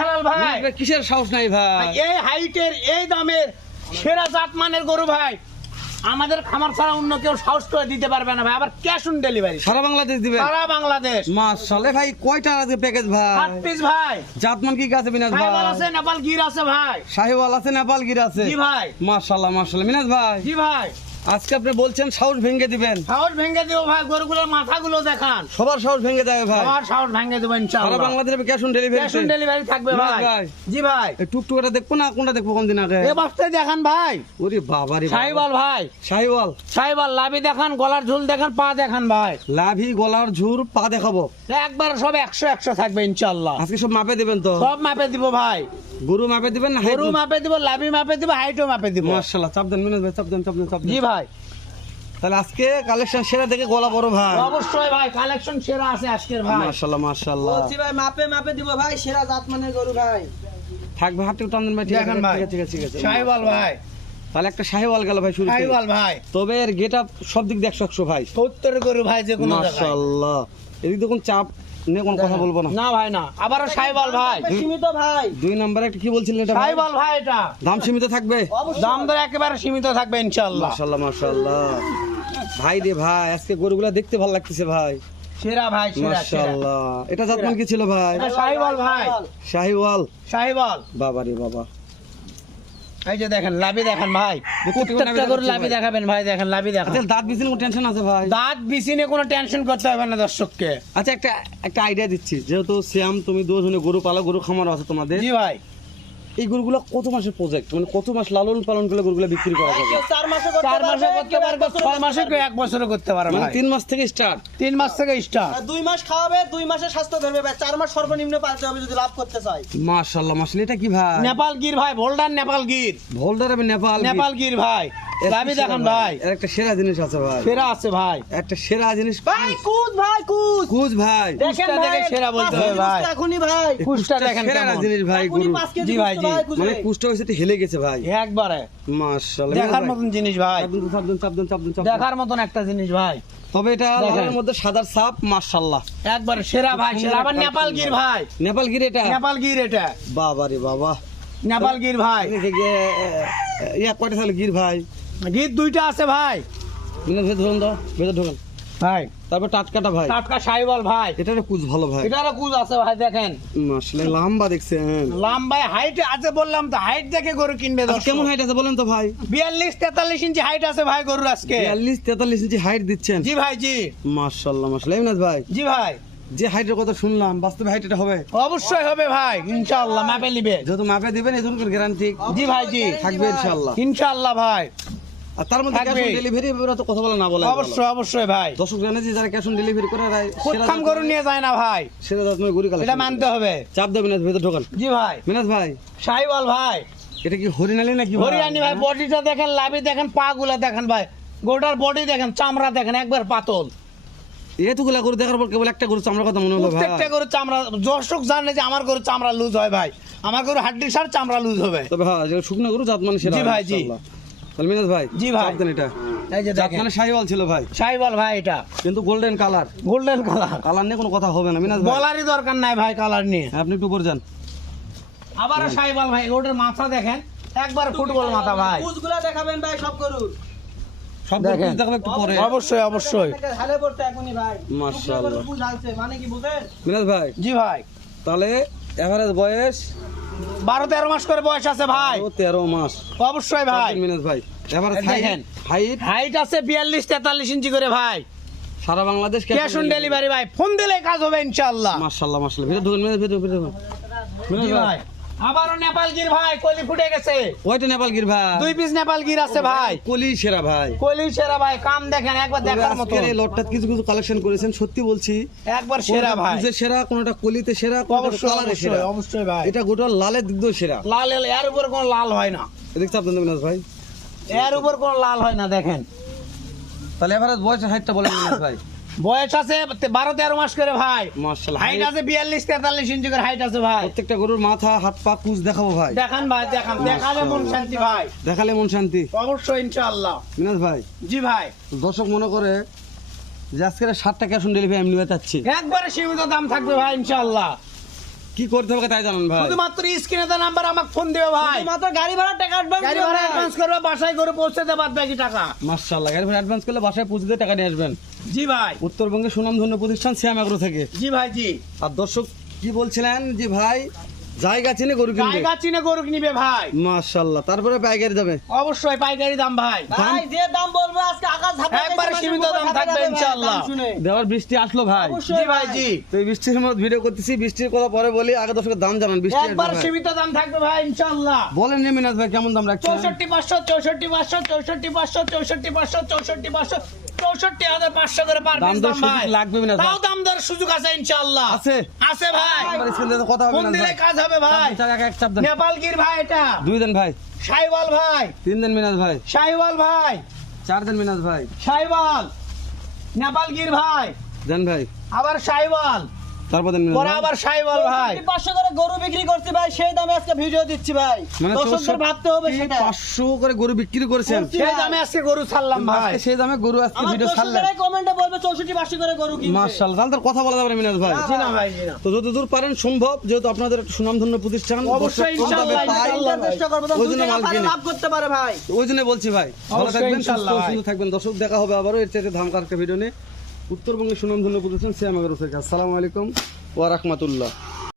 হালাল ভাই। কিসের সাহস নাই ভাই? এই হাইটের এই দামের সেরা জাতমানের গরু ভাই আমাদের খামার ছাড়া অন্য কেউ সাহস করে দিতে পারবে না ভাই। আবার ক্যাশ অন ডেলিভারি সারা বাংলাদেশ দিবে? সারা বাংলাদেশ। মাশাআল্লাহ ভাই, কয়টা আছে প্যাকেজ ভাই? 7 পিস ভাই। জাতমান কি আছে মিনাজ ভাই? শাহিওয়াল আছে, নেপাল গির আছে ভাই। শাহিওয়াল আছে, নেপাল গির আছে। জি ভাই। মাশাআল্লাহ মাশাআল্লাহ। মিনাজ ভাই, জি ভাই। আজকে আপনি বলছেন সাহস ভেঙে দিবেন। সাহস ভেঙে দিব ভাই, গরুগুলোর মাথাগুলো দেখান। সবার সাহস ভেঙে যাবে ভাই। আমার সাহস ভেঙে দেব সারা ইনশাআল্লাহ। বাংলাদেশে cash on delivery. Cash on delivery থাকবে ভাই। জি ভাই। এই টুকটুকটা দেখবো না কোনটা দেখবো কোন দিন আগে? এই বাচ্চাই দেখান ভাই। ওরে বাবা রে বাবা। শাহিওয়াল ভাই। শাহিওয়াল। শাহিওয়াল লাভি দেখান, গলার ঝুল দেখান, পা দেখান ভাই। লাভি, গলার ঝুর, পা দেখাবো। একবার সব 100 থাকবে ইনশাআল্লাহ। আজকে সব মাপে দিবেন তো? সব মাপে দিব ভাই। গরু মাপে দিবেন না গরু মাপে দিব, লাভি মাপে দিব, হাইটও মাপে দিব। মাশাআল্লাহ। চাপ দেন মিনাজ ভাই, চাপ দেন, চাপ দেন, চাপ দেন। জি ভাই। তাহলে আজকে কালেকশন সেরা দেখে গলা বড় ভাই। অবশ্যই ভাই, কালেকশন সেরা আছে আজকের ভাই। মাশাআল্লাহ মাশাআল্লাহ। বলছি ভাই মাপে দিব ভাই, সেরা জাতমানের গরু ভাই। থাকবে হাতে টানদেন ভাই। ঠিক আছে দেখেন ভাই। ঠিক আছে ঠিক আছে। শাহিওয়াল ভাই। তাহলে একটা শাহিওয়াল গেল ভাই শুরু। শাহিওয়াল ভাই। তবে এর গেটআপ সব দিক দিয়ে 100 ভাই। 70 গরু ভাই, যে কোনো জায়গায়। মাশাআল্লাহ। এদিক দেখুন চাপ নিয়ে কোনো কথা বলবো না। না ভাই না। আবারও শাহিওয়াল ভাই। সীমিত ভাই। 2 নম্বরে একটা কি বলছিলেন এটা ভাই? শাহিওয়াল ভাই এটা। দাম সীমিত থাকবে? দাম দর একেবারে সীমিত থাকবে ইনশাআল্লাহ। মাশাআল্লাহ মাশাআল্লাহ। ভাই রে ভাই, আজকে গরুগুলা দেখতে ভালো লাগতেছে ভাই। সেরা ভাই, সেরা সেরা। মাশাআল্লাহ। এটা জাতমান কি ছিল ভাই? এটা শাহিওয়াল ভাই। শাহিওয়াল। শাহিওয়াল। বাবা রে বাবা। এই যে দেখেন লাভি দেখেন ভাই। প্রত্যেকটা গরু লাভি দেখাবেন ভাই, দেখেন লাভি দেখান। আচ্ছা দাঁত বিছিনে কোনো টেনশন আছে ভাই? দাঁত বিছিনে কোনো টেনশন করতে হবে না দর্শককে। আচ্ছা একটা আইডিয়া দিচ্ছি, যেহেতু শ্যাম তুমি দুজনে গরু পালো, গরু খামার আছে তোমাদের, জি ভাই। এই গরুগুলো কত মাসের প্রজেক্ট, মানে কত মাস লালন পালন করলে গরুগুলো বিক্রি করা যাবে? 4 মাসে 4 মাসে করতে পারবে, 6 মাসে কেউ 1 বছরে করতে পারবে মানে ভাই। 3 মাস থেকে স্টার্ট। 3 মাস থেকে স্টার্ট। 2 মাস খাওয়াবে, 2 মাসে স্বাস্থ্য ধরবে ভাই। 4 মাস সর্বনিম্ন পালতে হবে যদি লাভ করতে চাই। মাশাআল্লাহ মাশাআল্লাহ। এটা কি ভাই? নেপাল গির ভাই, ভোল্ডার নেপাল গির। ভোল্ডার আমি নেপাল। নেপাল গির ভাই। লাভি দেখান ভাই। এর একটা সেরা জিনিস আছে ভাই। সেরা আছে ভাই। একটা সেরা জিনিস ভাই কুদ ভাই কুদ। কুজ ভাই। দেখেন কুচটা দেখে সেরা বলতে হবে ভাই। এখনই ভাই। কুচটা দেখেন সেরা কেমন। জিনিস ভাই এখনই গরু। 5 কেজি জি ভাই, জি। মানে কুজটা হইছে হেলে গেছে ভাই একবারে মাশাআল্লাহ। দেখার মতন জিনিস ভাই। চাপ দেন। দেখার মতন একটা জিনিস ভাই। তবে এটা দেখেন। লালের মধ্যে সাদার ছাপ মাশাআল্লাহ। একবারে সেরা ভাই, সেরা। আবার নেপাল গির ভাই। নেপাল গির এটা? নেপাল গির এটা। বাবা রে বাবা। নেপাল গির ভাই। ইয়া কয়টা তাহলে গির ভাই? গির 2টা আছে ভাই। ভেতর ধরুন তো, ভেতর ঢোকান। ভাই তারপর টাটকাটা ভাই। টাটকা শাহিওয়াল ভাই। এটারও কুজ ভালো ভাই। এটারও কুজ আছে ভাই, দেখেন মাশাআল্লাহ লম্বা দেখছেন। লম্বায় হাইট আছে, বললাম তো হাইট দেখে গরু কিনবে আচ্ছা, দর্শক। কেমন হাইট আছে বলেন তো ভাই? 42-43 ইঞ্চি হাইট আছে ভাই গরুর আজকে। 42-43 ইঞ্চি হাইট দিচ্ছেন? জি ভাই, জি। মাশাআল্লাহ মাশাআল্লাহ। ইমনাজ ভাই, জি ভাই। যে হাইটের কথা শুনলাম বাস্তবে হাইট এটা হবে? অবশ্যই হবে ভাই ইনশাআল্লাহ, মাপে নিবে। যেহেতু মাপে দিবেন এই জন্য গ্যারান্টি জি ভাই, জি। থাকবে ইনশাআল্লাহ। ইনশাআল্লাহ ভাই। আর তার মধ্যে ক্যাশ থাকবে। অন ডেলিভারি তো কথা বলা না বলে। অবশ্যই ভাই। দর্শক জানে যে যারা ক্যাশ অন ডেলিভারি করে প্রথম গরু নিয়ে যায় না ভাই, সেটা তুমি গরু কালেকশন এটা মানতে হবে। চাপ দেবেন ভেতর ঢোকান। জি ভাই। মিনাজ ভাই, শাহিওয়াল ভাই। এটা কি হরিণালি নাকি ভাই? হরিয়ানি ভাই, বডিটা দেখেন, লাভি দেখেন, পা গুলা দেখেন ভাই, গোটার বডি দেখেন, চামড়া দেখেন একবার পাতল। এতগুলা গরু দেখার পর কেবল একটা গরু চামড়ার কথা মনে হলো ভাই। প্রত্যেকটা গরু চামড়া, দর্শক জানে যে আমার গরু চামড়া লুজ হয় ভাই, আমার গরু হাড্ডির সার চামড়া লুজ হবে। তবে হ্যাঁ যেটা শুকনো গরু জাত মানে সেটা। জি ভাই, জি। ইনশাআল্লাহ। তাহলে মিনাজ ভাই, জি ভাই। চাপ দেন এটা। এই যে জাত দেখেন মানে শাহিওয়াল ছিল ভাই, শাহিওয়াল ভাই, এটা কিন্তু golden colour. Golden colour. Colour নিয়ে কোনো কথা হবে না মিনাজ ভাই। বলারই দরকার নাই ভাই কালার নিয়ে। আপনি একটু উপর যান। আবার শাহিওয়াল ভাই, ওটার মাথা দেখেন একবার ফুটবল মাথা ভাই। কুজগুলা দেখাবেন ভাই সব গরুর। সব দেখেন। গরু দেখাবো একটু পরে। অবশ্যই। হালে পড়তে এখনই ভাই। মাশাআল্লাহ। গরুর কুজ আছে মানে কি বুঝেন? মিনাজ ভাই, জি ভাই। তাহলে এভারেজ বয়স 12-13 মাস করে বয়স আছে ভাই। 13 মাস। অবশ্যই ভাই। মিনাজ ভাই, এভারেজ দেখেন। হাইট হাইট আছে 42-43 ইঞ্চি করে ভাই। সারা বাংলাদেশ ক্যাশ অন ডেলিভারি ভাই, ফোন দিলে কাজ হবে ইনশাআল্লাহ। মাশাআল্লাহ মাশাআল্লাহ। ভেতর ঢোকান মিনাজ, ভেতর ঢোকান। জি ভাই। আবারও নেপাল গির ভাই, কলি ফুটে গেছে। ওইটা নেপাল গির ভাই। 2 পিস নেপাল গির আছে ভাই। কলি সেরা ভাই। কলি সেরা ভাই, কাম দেখেন একবার দেখার মতো। আজকের এই লটটা কিছু কিছু কালেকশন করেছেন, সত্যি বলছি একবার সেরা ভাই। কোনটা সেরা, কোনটা কলিতে সেরা, কোনটা কালারে সেরা। অবশ্যই ভাই। এটা গোটা লালের দিক দিয়ে সেরা। লাল এর উপর কোনো লাল হয় না, দেখতে আপনাদের মিনাজ ভাই। এর উপর কোনো লাল হয় না। দেখেন তাহলে এভারেজ বয়স হাইটটা বলেন মিনাজ ভাই। বয়স আছে 12-13 মাস করে ভাই। মাশাআল্লাহ। হাইট আছে 42-43 ইঞ্চি করে হাইট আছে ভাই। প্রত্যেকটা গরুর মাথা হাত পা কুচ দেখাবো ভাই। দেখান ভাই, দেখান, দেখালে মন শান্তি ভাই। দেখালে মন শান্তি। অবশ্যই ইনশাআল্লাহ। মিনাজ ভাই, জি ভাই। দর্শক মনে করে যে আজকে 60 টাকা ক্যাশ অন ডেলিভারি আমি নিতে চাচ্ছি, একবারে সীমিত দাম থাকবে ভাই ইনশাআল্লাহ। কি করতে হবে তাই জানান ভাই। শুধুমাত্র স্ক্রিনে দেওয়া নাম্বার আমাকে ফোন দিবে ভাই, মাত্র গাড়ি ভাড়া টাকা অ্যাডভান্স গাড়ি ভাড়া অ্যাডভান্স করবে, বাসায় করে পৌঁছে দেবে বাদ বাকি টাকা। মাশাআল্লাহ, গাড়ি ভাড়া অ্যাডভান্স করলে বাসায় পৌঁছে দিয়ে টাকা নিয়ে আসবেন। জি ভাই, উত্তরবঙ্গের সুনামধন্য প্রতিষ্ঠান সিয়াম এগ্রো থেকে। জি ভাই, জি। আর দর্শক কি বলছিলেন যে ভাই জায়গা চিনে গরু কিনবে, জায়গা চিনে গরু নিবে ভাই, মাশাআল্লাহ, তারপরে পাইকারি যাবে। অবশ্যই পাইকারি দাম ভাই, ভাই যে দাম বলবো আজকে আকাশ ধাপা একবারে সীমিত দাম থাকবে ইনশাআল্লাহ। দেওয়ার বৃষ্টি আসলো ভাই, জি ভাই, জি। তো এই বৃষ্টির মধ্যে ভিডিও করতেছি, বৃষ্টির কথা পরে বলি, আগে দর্শকের দাম জানান। বৃষ্টি আসবে একবার ভাই। সীমিত দাম থাকবে ভাই ইনশাআল্লাহ। বলেন নি মিনাজ ভাই কেমন দাম রাখছেন? 64,500, 64,500, 64,500, 64,500, 64,500, 64,500 করে পার দাম পিস দর দাম সুযোগ ভাই। লাগবে না ভাই? তাও দাম দর সুযোগ আছে ইনশাআল্লাহ। আছে? আছে ভাই, আমার স্ক্রিনে তো কথা হবে ফোন না দিলে ভাই। কাজ হবে ভাই। চাপ এক চাপ দেন। নেপালগির ভাই, এটা 2 দেন ভাই, শাইওয়াল ভাই, 3 দেন মিনাজ ভাই, শাইওয়াল ভাই, 4 দেন মিনাজ ভাই, শাইওয়াল, নেপালগির ভাই, দেন ভাই, আবার শাইওয়াল, তারপর দেন মিনাজ পরে ভাই। আবার শাইওয়াল ভাই। 500 করে গরু বিক্রি করছি ভাই, সেই দামে আজকে ভিডিও দিচ্ছি ভাই। মানে দর্শকদের ভাবতে হবে সেটা। 500 করে গরু বিক্রি করেছেন, সেই দামে আজকে গরু ছাড়লাম ভাই। আজকে সেই দামে গরু আজকে আমার ভিডিও ছাড়লেন। দর্শকরাই কমেন্টে বলবে 64,500 করে গরু কিনছে। মাশাআল্লাহ, তাহলে তো কথা বলা যাবে না মিনাজ ভাই। জি না ভাই, জি না। তো যতদূর পারেন সম্ভব, যেহেতু আপনাদের একটা সুনামধন্য প্রতিষ্ঠান, অবশ্যই দর্শক কম দামে ইনশাআল্লাহ, পায়, ইনশাআল্লাহ। চেষ্টা করবো ওই দুই জন্য টাকা মাল পারে কিনি। লাভ করতে পারে ভাই। ওই জন্য বলছি ভাই, ভালো অবশ্যই থাকবেন, সুস্থ ইনশাআল্লাহ ভাই। সুন্দর থাকবেন। দর্শক দেখা হবে আবারও এর চাইতে ধামাকা একটা ভিডিও নিয়ে। উত্তরবঙ্গের সুনামধন্য প্রতিষ্ঠান সিয়াম এগ্রো থেকে। আসসালামু আলাইকুম ওয়া রাহমাতুল্লাহ।